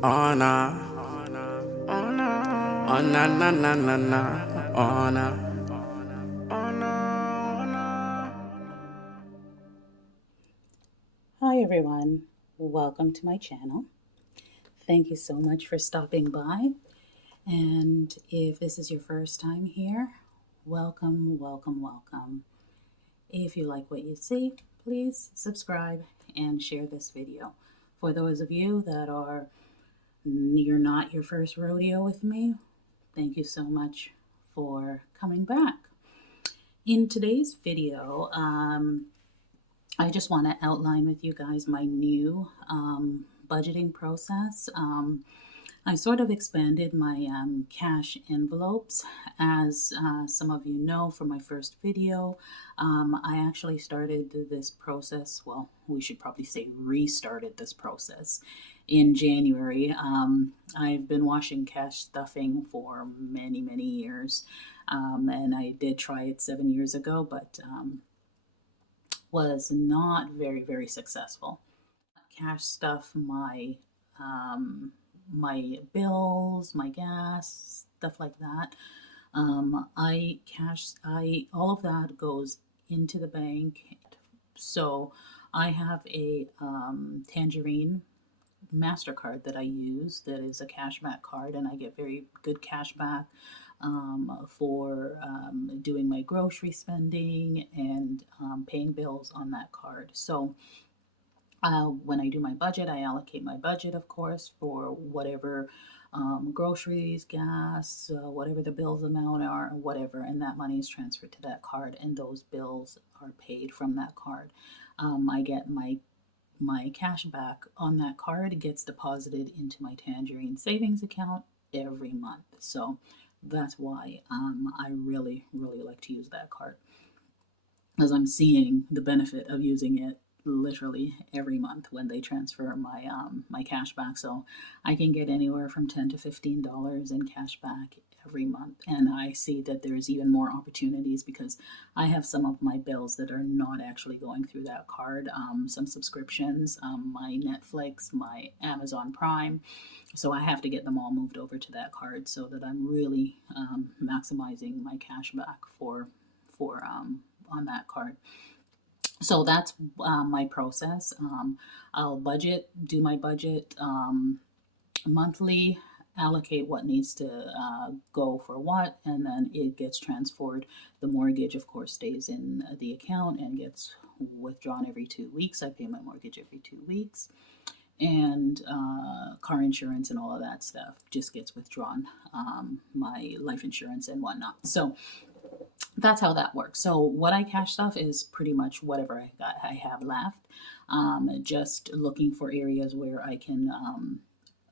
Oh nah, oh nah nah nah nah nah, oh nah. Hi everyone, welcome to my channel. Thank you so much for stopping by. And if this is your first time here, welcome, welcome, welcome. If you like what you see, please subscribe and share this video. For those of you that you're not your first rodeo with me, thank you so much for coming back. In today's video, I just want to outline with you guys my new budgeting process. I sort of expanded my cash envelopes. As some of you know from my first video, I actually started this process. Well, we should probably say restarted this process in January. I've been washing cash stuffing for many, many years. And I did try it 7 years ago, but was not very, very successful. Cash stuff um, my bills, my gas, stuff like that. I all of that goes into the bank. So I have a Tangerine MasterCard that I use that is a cashback card, and I get very good cashback for doing my grocery spending and paying bills on that card. So when I do my budget, I allocate my budget, of course, for whatever groceries, gas, whatever the bills amount are, whatever, and that money is transferred to that card, and those bills are paid from that card. I get my cash back on that card. It gets deposited into my Tangerine savings account every month. So that's why I really, really like to use that card, as I'm seeing the benefit of using it literally every month when they transfer my cash back. So I can get anywhere from $10 to $15 in cash back every month, and I see that there's even more opportunities because I have some of my bills that are not actually going through that card. Some subscriptions, my Netflix, my Amazon Prime. So I have to get them all moved over to that card so that I'm really maximizing my cash back for on that card. So that's my process. I'll do my budget monthly, allocate what needs to go for what, and then it gets transferred. The mortgage, of course, stays in the account and gets withdrawn every 2 weeks. I pay my mortgage every 2 weeks, and car insurance and all of that stuff just gets withdrawn. My life insurance and whatnot. So that's how that works. So what I cash stuff is pretty much whatever I have left. Just looking for areas where I can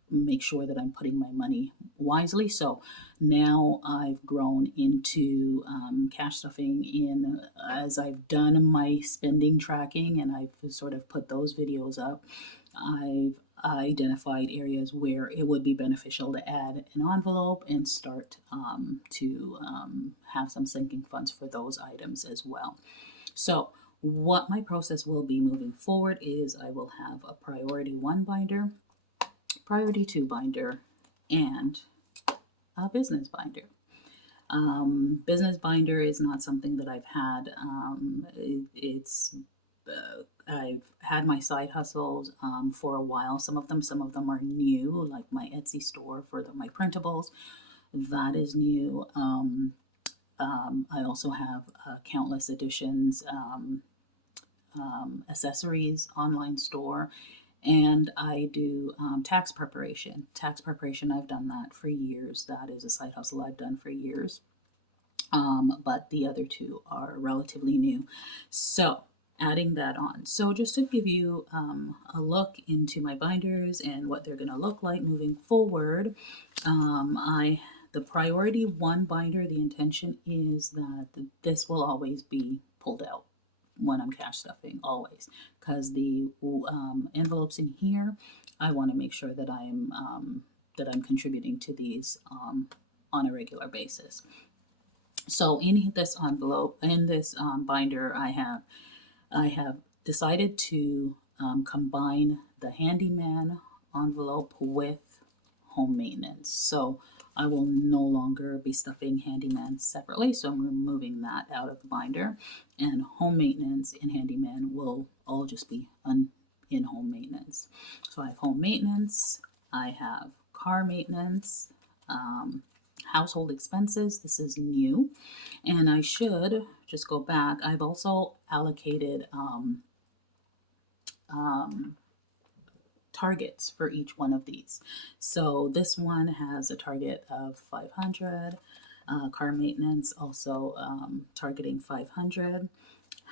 make sure that I'm putting my money wisely. So now I've grown into cash stuffing in as I've done my spending tracking and I've sort of put those videos up. I've identified areas where it would be beneficial to add an envelope and start to have some sinking funds for those items as well. So what my process will be moving forward is I will have a priority 1 binder, priority 2 binder, and a business binder. Business binder is not something that I've had. I've had my side hustles for a while. Some of them are new, like my Etsy store for my printables. That is new. I also have Countless Editions accessories online store, and I do tax preparation. Tax preparation, I've done that for years. That is a side hustle I've done for years. But the other two are relatively new. So adding that on. So just to give you a look into my binders and what they're going to look like moving forward, the priority 1 binder, the intention is that this will always be pulled out when I'm cash stuffing, always, because the envelopes in here, I want to make sure that I'm contributing to these on a regular basis. So in this envelope, in this binder, I have decided to combine the handyman envelope with home maintenance. So I will no longer be stuffing handyman separately. So I'm removing that out of the binder, and home maintenance and handyman will all just be in home maintenance. So I have home maintenance, I have car maintenance, household expenses. This is new. And I should just go back. I've also allocated targets for each one of these. So this one has a target of 500. Car maintenance also targeting 500.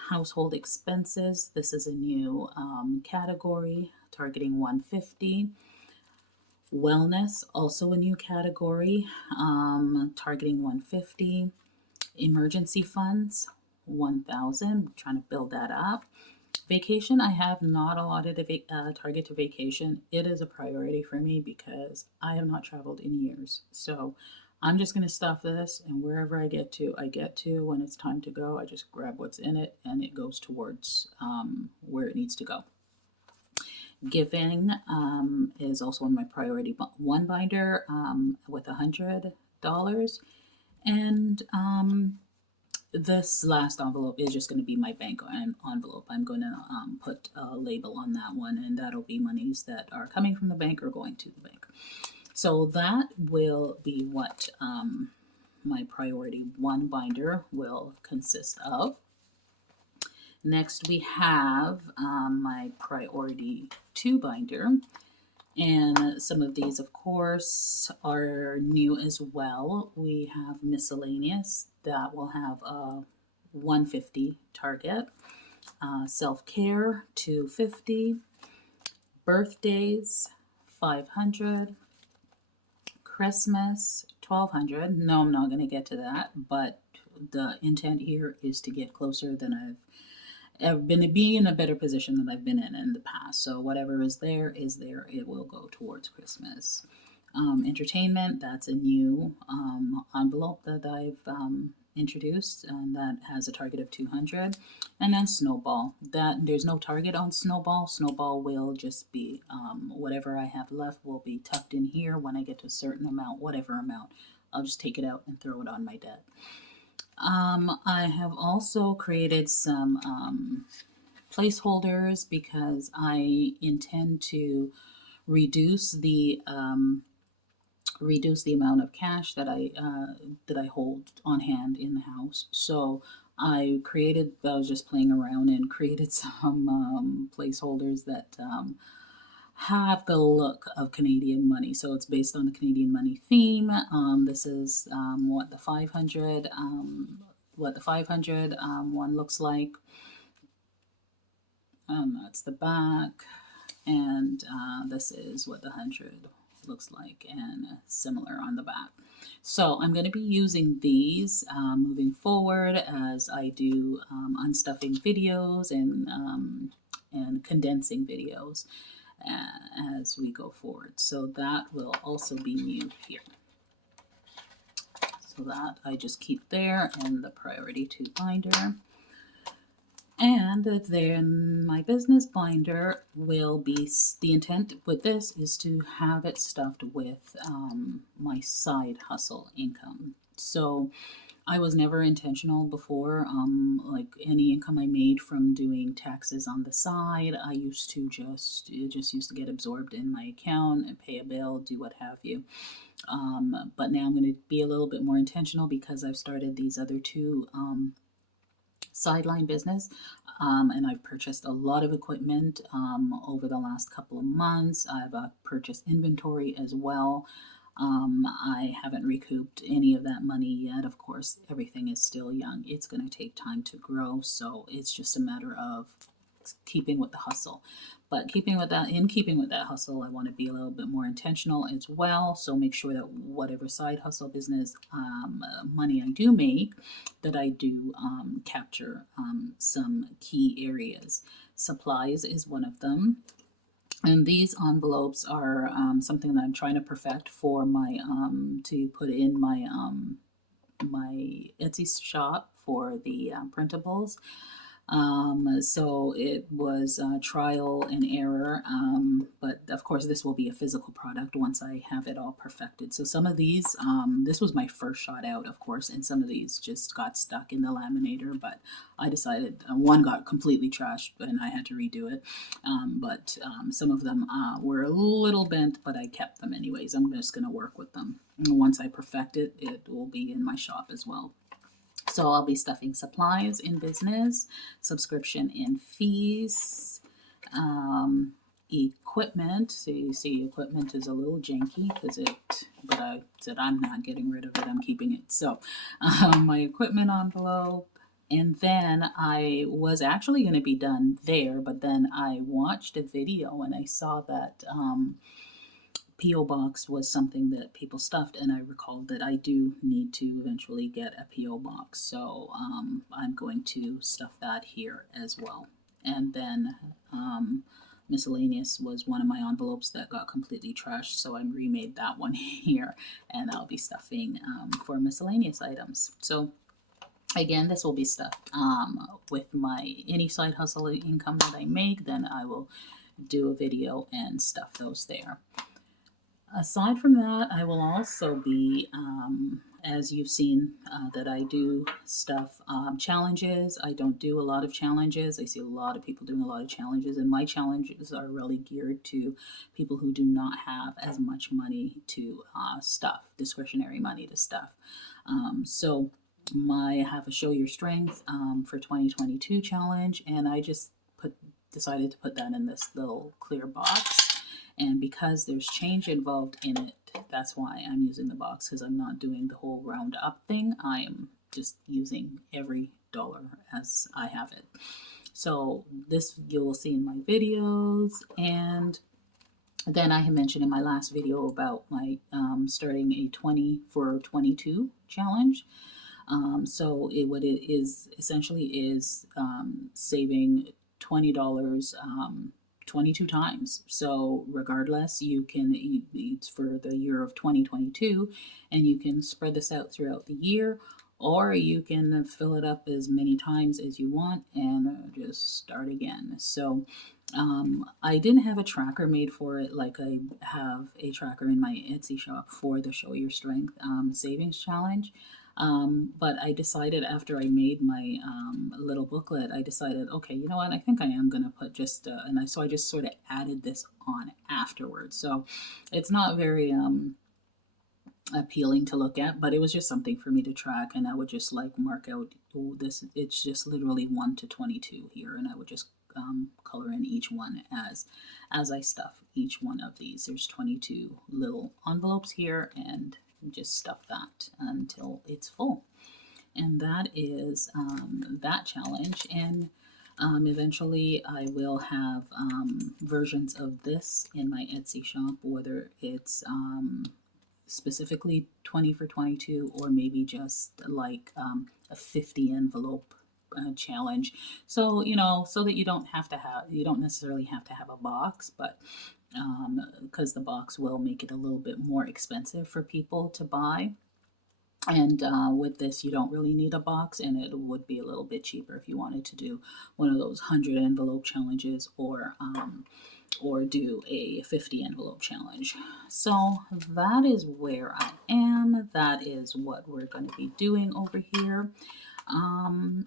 Household expenses, this is a new category targeting 150. Wellness, also a new category targeting 150. Emergency funds, 1,000. Trying to build that up. Vacation, I have not allotted a target to vacation. It is a priority for me because I have not traveled in years. So I'm just going to stuff this, and wherever I get to. When it's time to go, I just grab what's in it, and it goes towards where it needs to go. Giving is also on my priority one binder with $100. And this last envelope is just going to be my bank envelope. I'm going to put a label on that one, and that'll be monies that are coming from the bank or going to the bank. So that will be what my priority one binder will consist of. Next, we have my priority two binder. And some of these, of course, are new as well. We have miscellaneous that will have a 150 target. Self-care, 250. Birthdays, 500. Christmas, 1,200. No, I'm not going to get to that, but the intent here is to get closer than I've been being in a better position than I've been in the past. So whatever is there. It will go towards Christmas. Entertainment, that's a new envelope that I've introduced, and that has a target of 200. And then Snowball, that there's no target on Snowball. Snowball will just be whatever I have left will be tucked in here. When I get to a certain amount, whatever amount, I'll just take it out and throw it on my debt. I have also created some placeholders because I intend to reduce the amount of cash that I hold on hand in the house. So I was just playing around and created some placeholders that have the look of Canadian money. So it's based on the Canadian money theme. This is what the 500 one looks like. That's the back, and this is what the 100 looks like, and similar on the back. So I'm going to be using these moving forward as I do unstuffing videos and condensing videos as we go forward. So that will also be new here. So that I just keep there in the priority two binder. And then my business binder will be, the intent with this is to have it stuffed with my side hustle income. So I was never intentional before, like any income I made from doing taxes on the side, I used to it just used to get absorbed in my account and pay a bill, do what have you. But now I'm going to be a little bit more intentional because I've started these other two sideline business, and I've purchased a lot of equipment over the last couple of months. I've purchased inventory as well. I haven't recouped any of that money yet. Of course, everything is still young. It's going to take time to grow, so it's just a matter of keeping with the hustle. But keeping with that hustle, I want to be a little bit more intentional as well. So make sure that whatever side hustle business money I do make, that I do capture some key areas. Supplies is one of them. And these envelopes are something that I'm trying to perfect for my to put in my my Etsy shop for the printables. So it was trial and error, but of course this will be a physical product once I have it all perfected. So some of these, this was my first shot out, of course, and some of these just got stuck in the laminator, but I decided one got completely trashed and I had to redo it. But some of them were a little bent, but I kept them anyways. I'm just going to work with them. And once I perfect it, it will be in my shop as well. So I'll be stuffing supplies in business, subscription and fees, equipment. So you see equipment is a little janky but I said I'm not getting rid of it, I'm keeping it. So my equipment envelope, and then I was actually going to be done there, but then I watched a video and I saw that P.O. box was something that people stuffed, and I recalled that I do need to eventually get a P.O. box, so I'm going to stuff that here as well. And then miscellaneous was one of my envelopes that got completely trashed, so I remade that one here, and I'll be stuffing for miscellaneous items. So again, this will be stuffed with my any side hustle income that I make. Then I will do a video and stuff those there. Aside from that, I will also be, as you've seen, that I do stuff challenges. I don't do a lot of challenges. I see a lot of people doing a lot of challenges, and my challenges are really geared to people who do not have as much money to stuff, discretionary money to stuff. So I have a Show Your Strength for 2022 challenge, and I just decided to put that in this little clear box. And because there's change involved in it, that's why I'm using the box, because I'm not doing the whole round up thing. I am just using every dollar as I have it. So this you will see in my videos. And then I had mentioned in my last video about my starting a 20 for 22 challenge. So what it is essentially is saving $20 22 times. So regardless, you can eat for the year of 2022, and you can spread this out throughout the year, or you can fill it up as many times as you want and just start again. So I didn't have a tracker made for it like I have a tracker in my Etsy shop for the Show Your Strength savings challenge. But I decided after I made my little booklet, I decided, okay, you know what? I think I am going to put just, so I just sort of added this on afterwards. So it's not very appealing to look at, but it was just something for me to track, and I would just like mark out, oh, this, it's just literally 1 to 22 here, and I would just color in each one as I stuff each one of these. There's 22 little envelopes here, and just stuff that until it's full. And that is that challenge. And eventually I will have versions of this in my Etsy shop, whether it's specifically 20 for 22 or maybe just like a 50 envelope challenge. So, you know, so that you don't necessarily have to have a box, but because the box will make it a little bit more expensive for people to buy. And with this, you don't really need a box, and it would be a little bit cheaper if you wanted to do one of those 100 envelope challenges or do a 50 envelope challenge. So that is where I am. That is what we're going to be doing over here.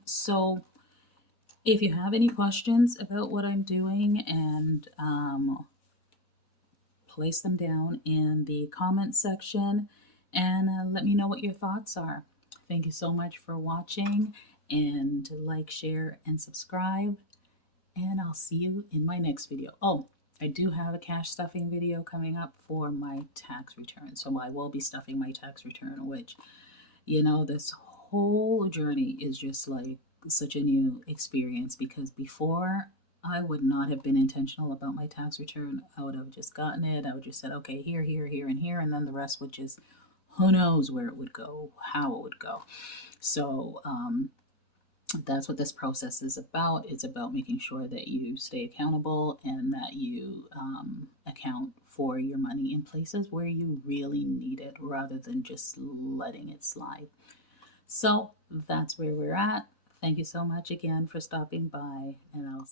So if you have any questions about what I'm doing, and place them down in the comments section, and let me know what your thoughts are. Thank you so much for watching, and like, share, and subscribe, and I'll see you in my next video. Oh, I do have a cash stuffing video coming up for my tax return, so I will be stuffing my tax return, which, you know, this whole journey is just like such a new experience, because before I would not have been intentional about my tax return. I would have just gotten it. I would just said, okay, here, here, here, and here, and then the rest would just, who knows where it would go, how it would go. So that's what this process is about. It's about making sure that you stay accountable and that you account for your money in places where you really need it, rather than just letting it slide. So that's where we're at. Thank you so much again for stopping by, and I'll